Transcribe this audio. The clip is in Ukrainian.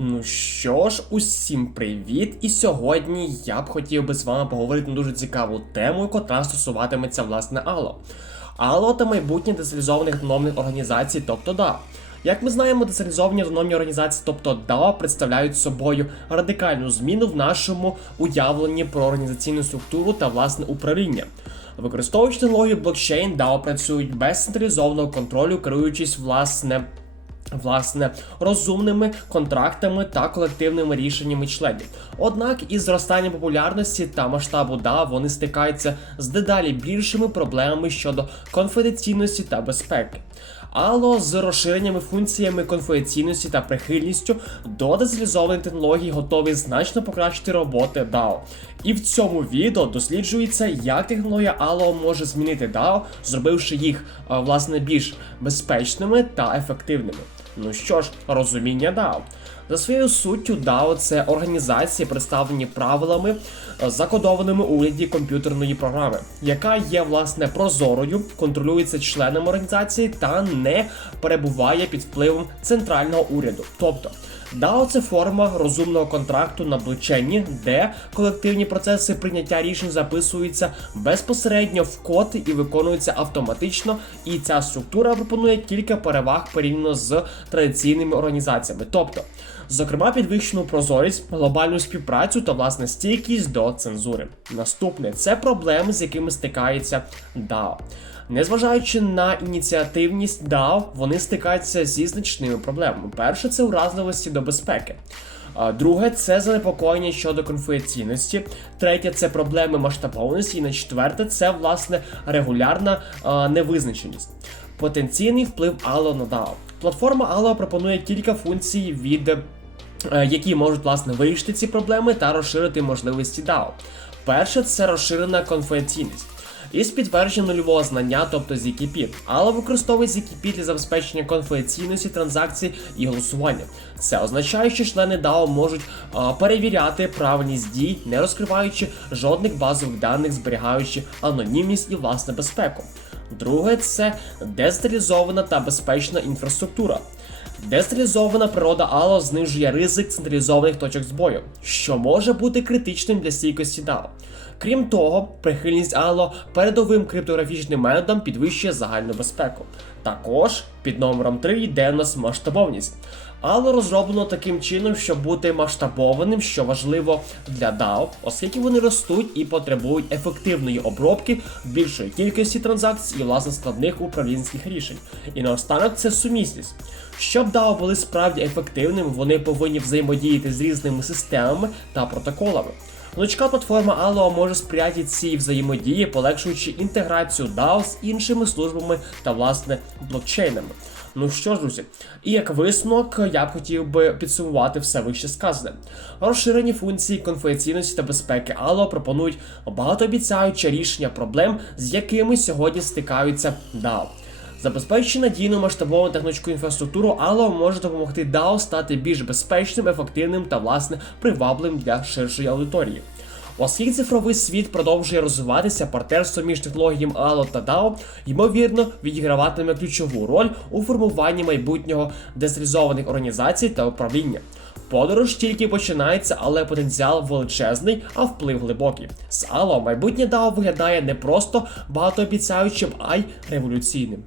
Ну що ж, усім привіт! І сьогодні я б хотів би з вами поговорити на дуже цікаву тему, котра стосуватиметься власне Ало. Ало та майбутнє децентралізованих автономних організацій, тобто DAO. Як ми знаємо, децентралізовані автономні організації, тобто DAO, представляють собою радикальну зміну в нашому уявленні про організаційну структуру та власне управління. Використовуючи технологію блокчейн, DAO працюють без централізованого контролю, керуючись власне Власне, розумними контрактами та колективними рішеннями членів. Однак із зростанням популярності та масштабу DAO вони стикаються з дедалі більшими проблемами щодо конфіденційності та безпеки. Ало з розширеннями функціями конфіденційності та прихильністю до децентралізованих технологій готові значно покращити роботи DAO. І в цьому відео досліджується, як технологія Allo може змінити DAO, зробивши їх власне більш безпечними та ефективними. Ну що ж, розуміння DAO. За своєю суттю, DAO – це організації, представлені правилами, е, закодованими у вигляді комп'ютерної програми, яка є власне прозорою, контролюється членами організації та не перебуває під впливом центрального уряду. Тобто DAO – це форма розумного контракту на блокчейні, де колективні процеси прийняття рішень записуються безпосередньо в код і виконуються автоматично. І ця структура пропонує кілька переваг порівняно з традиційними організаціями. Тобто, зокрема, підвищену прозорість, глобальну співпрацю та власне стійкість до цензури. Наступне це проблеми, з якими стикається DAO. Незважаючи на ініціативність DAO, вони стикаються зі значними проблемами. Перше це уразливості до безпеки. Друге це занепокоєння щодо конфіденційності. Третє це проблеми масштабованості. І на четверте це власне регулярна а, невизначеність. Потенційний вплив Allo на DAO. Платформа Allo пропонує кілька функцій від. е, Які можуть власне вирішити ці проблеми та розширити можливості DAO. Перше це розширена конфіденційність із підтвердженням нульового знання, тобто ZKP, але використовує ZKP для забезпечення конфіденційності транзакцій і голосування. Це означає, що члени DAO можуть а, перевіряти правильність дій, не розкриваючи жодних базових даних, зберігаючи анонімність і власне безпеку. Друге, це децентралізована та безпечна інфраструктура. Децентралізована природа Ало знижує ризик централізованих точок збою, що може бути критичним для стійкості DAO. Крім того, прихильність Ало передовим криптографічним методам підвищує загальну безпеку. Також під номером 3 йде у нас масштабовність. Ало розроблено таким чином, щоб бути масштабованим, що важливо для DAO, оскільки вони ростуть і потребують ефективної обробки більшої кількості транзакцій і власне складних управлінських рішень. І наостанок це сумісність. Щоб DAO були справді ефективними, вони повинні взаємодіяти з різними системами та протоколами. Гнучка платформа Allo може сприяти цій взаємодії, полегшуючи інтеграцію DAO з іншими службами та власне блокчейнами. Ну що ж, друзі, і як висновок, я б хотів би підсумувати все вище сказане. Розширені функції конфіденційності та безпеки Allo пропонують багатообіцяюче рішення проблем, з якими сьогодні стикаються DAO. Забезпечити надійну масштабовану технічну інфраструктуру, Allo може допомогти DAO стати більш безпечним, ефективним та власне привабливим для ширшої аудиторії. Оскільки цифровий світ продовжує розвиватися, партнерство між технологіями Allo та DAO, ймовірно, відіграватиме ключову роль у формуванні майбутнього децентралізованих організацій та управління. Подорож тільки починається, але потенціал величезний, а вплив глибокий. З Allo майбутнє DAO виглядає не просто багатообіцяючим, а й революційним.